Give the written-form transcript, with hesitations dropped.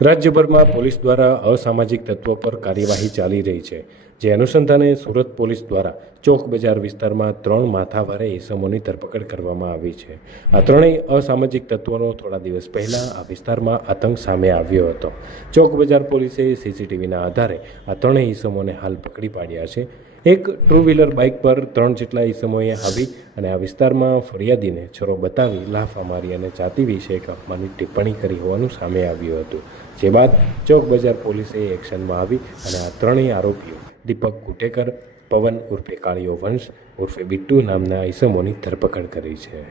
રાજ્યભરમાં પોલીસ દ્વારા અસામાજિક તત્વો પર કાર્યવાહી ચાલી રહી છે, જે અનુસંધાને સુરત પોલીસ દ્વારા ચોક બજાર વિસ્તારમાં 3 માથાભારે ઇસમોની ધરપકડ કરવામાં આવી છે। આ ત્રણેય અસામાજિક તત્વોનો થોડા દિવસ પહેલાં આ વિસ્તારમાં આતંક સામે આવ્યો હતો। ચોક બજાર પોલીસે સીસીટીવીના આધારે આ ત્રણેય ઇસમોને હાલ પકડી પાડ્યા છે। એક ટુ વ્હીલર બાઇક પર 3 જેટલા ઇસમોએ આવી અને આ વિસ્તારમાં ફરિયાદીને છરો બતાવી લાફા મારી અને જાતિ વિશે એક અપમાનિત ટિપ્પણી કરી હોવાનું સામે આવ્યું હતું, જે બાદ ચોક બજાર પોલીસે એક્શનમાં આવી અને આ ત્રણેય આરોપીઓ દીપક કુટેકર, પવન ઉર્ફે કાળિયો વંશ ઉર્ફે બિટ્ટુ નામના ઇસમોની ધરપકડ કરી છે।